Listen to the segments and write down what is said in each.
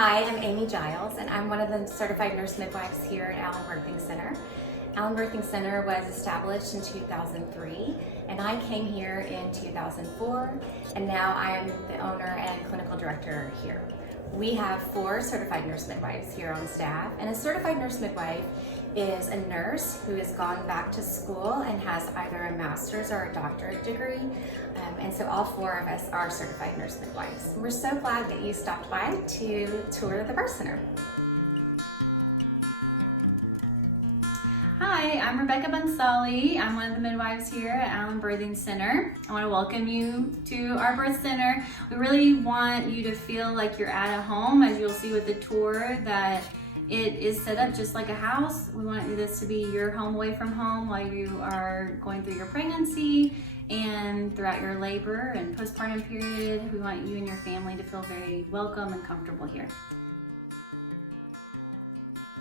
Hi, I'm Amy Giles, and I'm one of the certified nurse midwives here at Allen Birthing Center. Allen Birthing Center was established in 2003, and I came here in 2004, and now I am the owner and clinical director here. We have 4 certified nurse midwives here on staff, and a certified nurse midwife is a nurse who has gone back to school and has either a master's or a doctorate degree, and so all 4 of us are certified nurse midwives. We're so glad that you stopped by to tour the birth center. Hi, I'm Rebecca Bonsali. I'm one of the midwives here at Allen Birthing Center. I want to welcome you to our birth center. We really want you to feel like you're at a home, as you'll see with the tour, that it is set up just like a house. We want this to be your home away from home while you are going through your pregnancy and throughout your labor and postpartum period. We want you and your family to feel very welcome and comfortable here.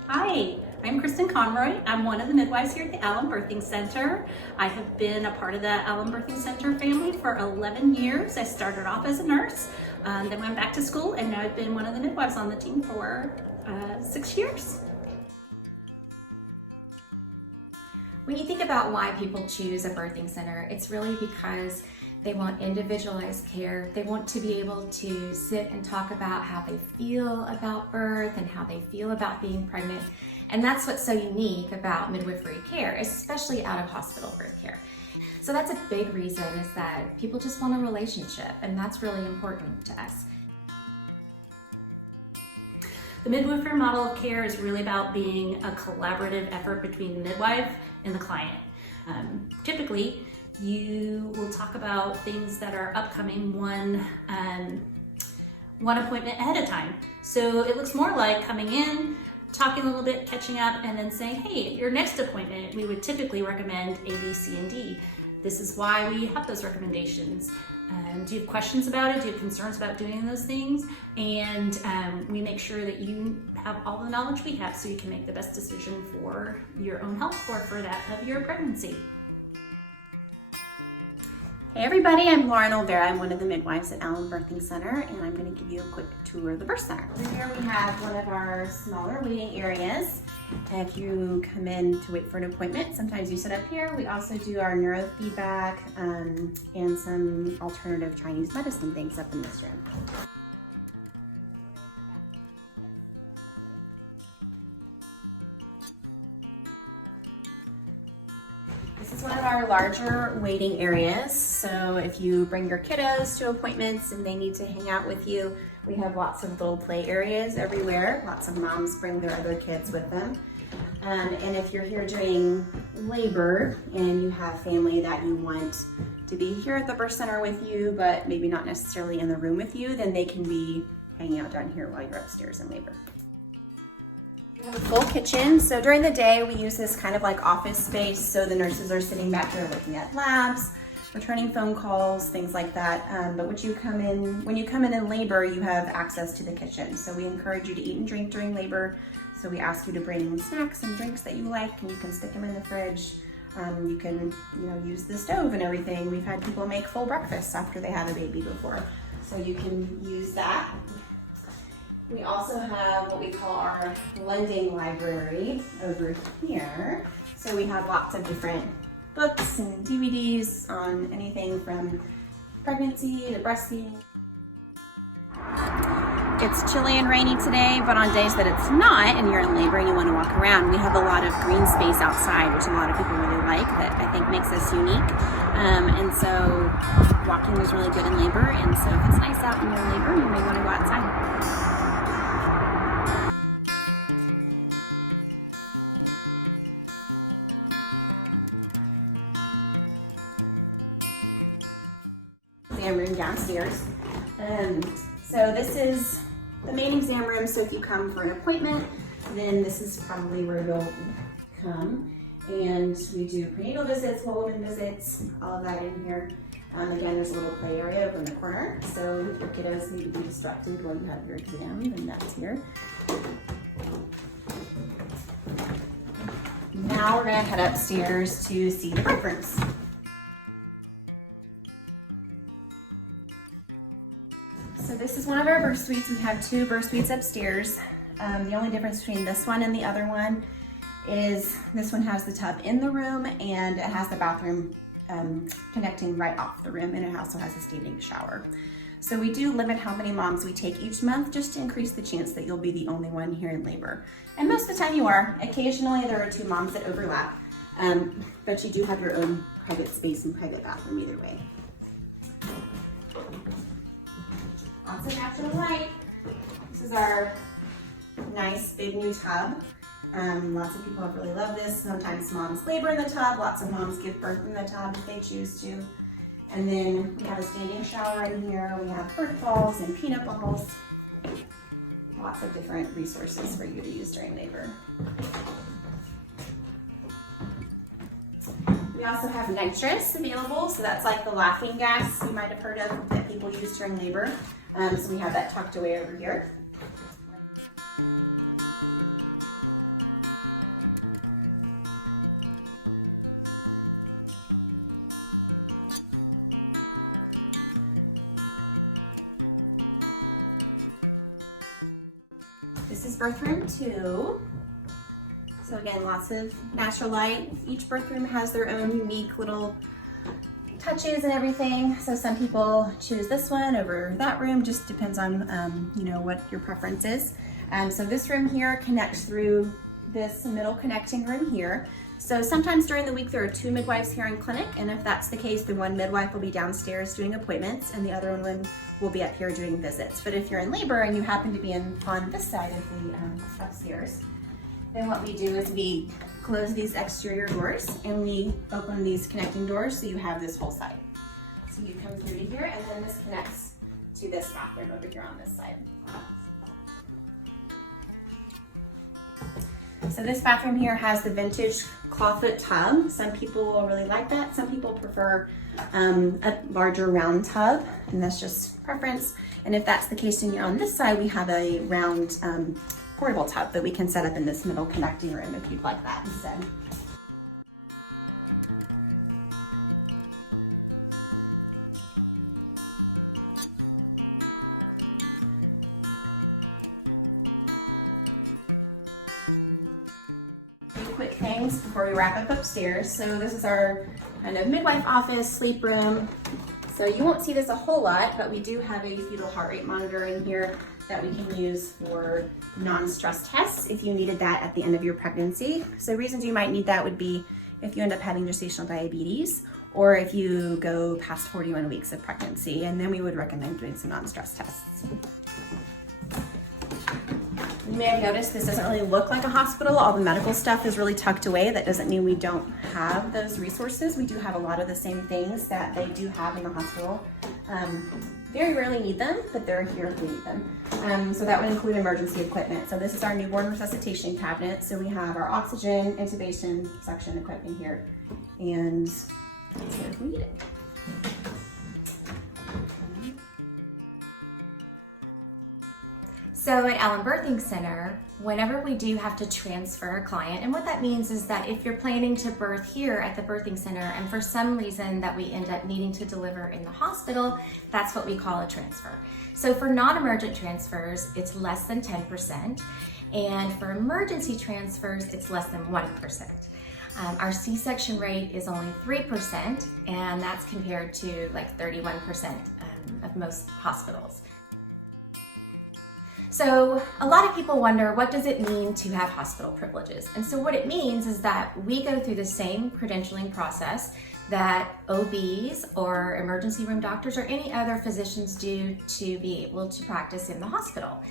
Hi, I'm Kristen Conroy. I'm one of the midwives here at the Allen Birthing Center. I have been a part of the Allen Birthing Center family for 11 years. I started off as a nurse, then went back to school, and now I've been one of the midwives on the team for 6 years. When you think about why people choose a birthing center, it's really because they want individualized care. They want to be able to sit and talk about how they feel about birth and how they feel about being pregnant. And that's what's so unique about midwifery care, especially out of hospital birth care. So that's a big reason, is that people just want a relationship, and that's really important to us. The midwifery model of care is really about being a collaborative effort between the midwife and the client. Typically, you will talk about things that are upcoming one appointment ahead of time. So it looks more like coming in, talking a little bit, catching up, and then saying, hey, your next appointment, we would typically recommend A, B, C, and D. This is why we have those recommendations. Do you have questions about it? Do you have concerns about doing those things? And we make sure that you have all the knowledge we have so you can make the best decision for your own health or for that of your pregnancy. Hey everybody, I'm Lauren Olvera. I'm one of the midwives at Allen Birthing Center, and I'm going to give you a quick tour of the birth center. Over here we have one of our smaller waiting areas. If you come in to wait for an appointment, sometimes you sit up here. We also do our neurofeedback and some alternative Chinese medicine things up in this room. This is one of our larger waiting areas. So if you bring your kiddos to appointments and they need to hang out with you, we have lots of little play areas everywhere. Lots of moms bring their other kids with them. And if you're here during labor and you have family that you want to be here at the birth center with you, but maybe not necessarily in the room with you, then they can be hanging out down here while you're upstairs in labor. We have a full kitchen. So during the day, we use this kind of like office space. So the nurses are sitting back here looking at labs, returning phone calls, things like that. But when you come in labor, you have access to the kitchen. So we encourage you to eat and drink during labor. So we ask you to bring snacks and drinks that you like, and you can stick them in the fridge. You can, use the stove and everything. We've had people make full breakfasts after they had a baby before. So you can use that. We also have what we call our lending library over here. So we have lots of different books and DVDs on anything from pregnancy to breastfeeding. It's chilly and rainy today, but on days that it's not and you're in labor and you want to walk around, we have a lot of green space outside, which a lot of people really like, that I think makes us unique. And so walking is really good in labor, and so if it's nice out in your labor, you may want to go outside. Exam room downstairs. So this is the main exam room. So if you come for an appointment, then this is probably where you'll come. And we do prenatal visits, whole woman visits, all of that in here. Again, there's a little play area over in the corner. So if your kiddos need to be distracted while you have your exam, then that's here. Now we're gonna head upstairs to see the birth rooms. So this is one of our birth suites. We have 2 birth suites upstairs. The only difference between this one and the other one is this one has the tub in the room and it has the bathroom connecting right off the room, and it also has a standing shower. So we do limit how many moms we take each month just to increase the chance that you'll be the only one here in labor. And most of the time you are. Occasionally there are 2 moms that overlap, but you do have your own private space and private bathroom either way. Lots of natural light. This is our nice big new tub. Lots of people have really loved this. Sometimes moms labor in the tub. Lots of moms give birth in the tub if they choose to. And then we have a standing shower in here. We have birth balls and peanut balls. Lots of different resources for you to use during labor. We also have nitrous available. So that's like the laughing gas you might have heard of that people use during labor. So we have that tucked away over here. This is birth room 2. So again, lots of natural light. Each birth room has their own unique little touches and everything. So some people choose this one over that room, just depends on you know, what your preference is. So this room here connects through this middle connecting room here. So sometimes during the week there are 2 midwives here in clinic, and if that's the case, then one midwife will be downstairs doing appointments and the other one will be up here doing visits. But if you're in labor and you happen to be on this side of the upstairs, then what we do is we close these exterior doors and we open these connecting doors so you have this whole side. So you come through to here, and then this connects to this bathroom over here on this side. So this bathroom here has the vintage clawfoot tub. Some people will really like that. Some people prefer a larger round tub, and that's just preference. And if that's the case and you're on this side, we have a round portable tub that we can set up in this middle connecting room if you'd like that instead. Quick things before we wrap up upstairs. So this is our kind of midwife office, sleep room. So you won't see this a whole lot, but we do have a fetal heart rate monitor in here that we can use for non-stress tests if you needed that at the end of your pregnancy. So reasons you might need that would be if you end up having gestational diabetes, or if you go past 41 weeks of pregnancy, and then we would recommend doing some non-stress tests. You may have noticed this doesn't really look like a hospital. All the medical stuff is really tucked away. That doesn't mean we don't have those resources. We do have a lot of the same things that they do have in the hospital. Very rarely need them, but they're here if we need them. So that would include emergency equipment. So this is our newborn resuscitation cabinet. So we have our oxygen, intubation, suction equipment here, and it's here if we need it. So at Allen Birthing Center, whenever we do have to transfer a client, and what that means is that if you're planning to birth here at the birthing center and for some reason that we end up needing to deliver in the hospital, that's what we call a transfer. So for non-emergent transfers, it's less than 10%, and for emergency transfers, it's less than 1%. Our C-section rate is only 3%, and that's compared to like 31% of most hospitals. So a lot of people wonder, what does it mean to have hospital privileges? And so what it means is that we go through the same credentialing process that OBs or emergency room doctors or any other physicians do to be able to practice in the hospital.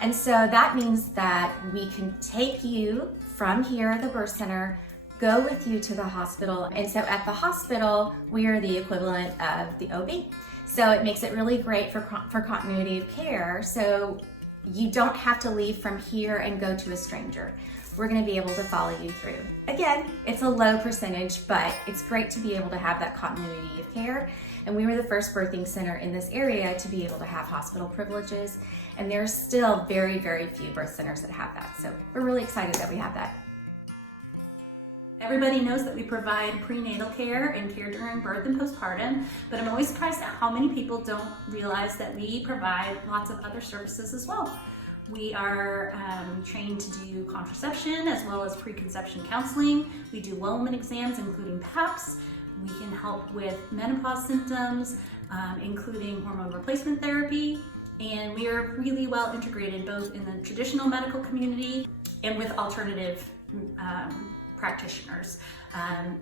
And so that means that we can take you from here at the birth center, go with you to the hospital. And so at the hospital, we are the equivalent of the OB. So it makes it really great for continuity of care. So you don't have to leave from here and go to a stranger. We're gonna be able to follow you through. Again, it's a low percentage, but it's great to be able to have that continuity of care. And we were the first birthing center in this area to be able to have hospital privileges. And there's still very, very few birth centers that have that. So we're really excited that we have that. Everybody knows that we provide prenatal care and care during birth and postpartum, but I'm always surprised at how many people don't realize that we provide lots of other services as well. We are trained to do contraception as well as preconception counseling. We do woman exams, including PAPs. We can help with menopause symptoms, including hormone replacement therapy. And we are really well integrated both in the traditional medical community and with alternative practitioners.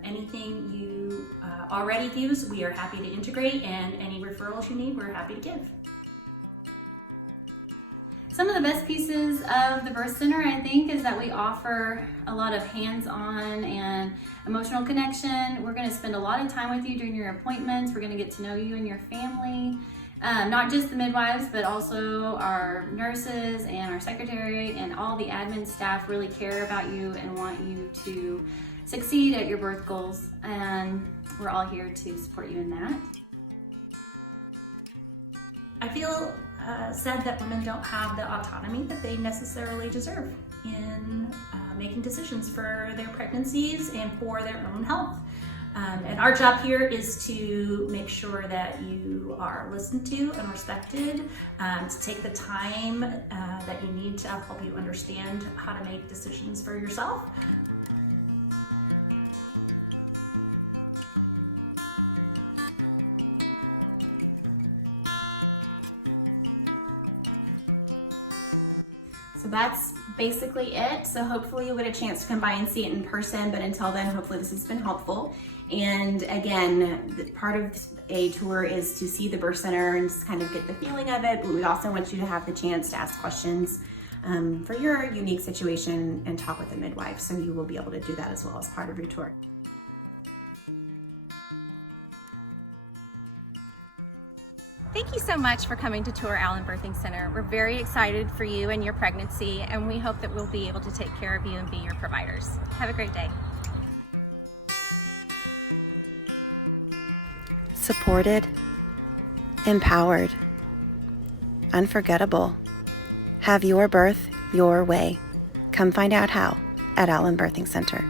Anything you already use, we are happy to integrate, and any referrals you need, we're happy to give. Some of the best pieces of the birth center, I think, is that we offer a lot of hands-on and emotional connection. We're going to spend a lot of time with you during your appointments. We're going to get to know you and your family. Not just the midwives, but also our nurses and our secretary and all the admin staff really care about you and want you to succeed at your birth goals. And we're all here to support you in that. I feel sad that women don't have the autonomy that they necessarily deserve in making decisions for their pregnancies and for their own health. And our job here is to make sure that you are listened to and respected, to take the time that you need to help you understand how to make decisions for yourself. So that's basically it. So hopefully you'll get a chance to come by and see it in person, but until then, hopefully this has been helpful. And again, part of a tour is to see the birth center and just kind of get the feeling of it, but we also want you to have the chance to ask questions for your unique situation and talk with a midwife. So you will be able to do that as well as part of your tour. Thank you so much for coming to tour Allen Birthing Center. We're very excited for you and your pregnancy, and we hope that we'll be able to take care of you and be your providers. Have a great day. Supported, empowered, unforgettable. Have your birth your way. Come find out how at Allen Birthing Center.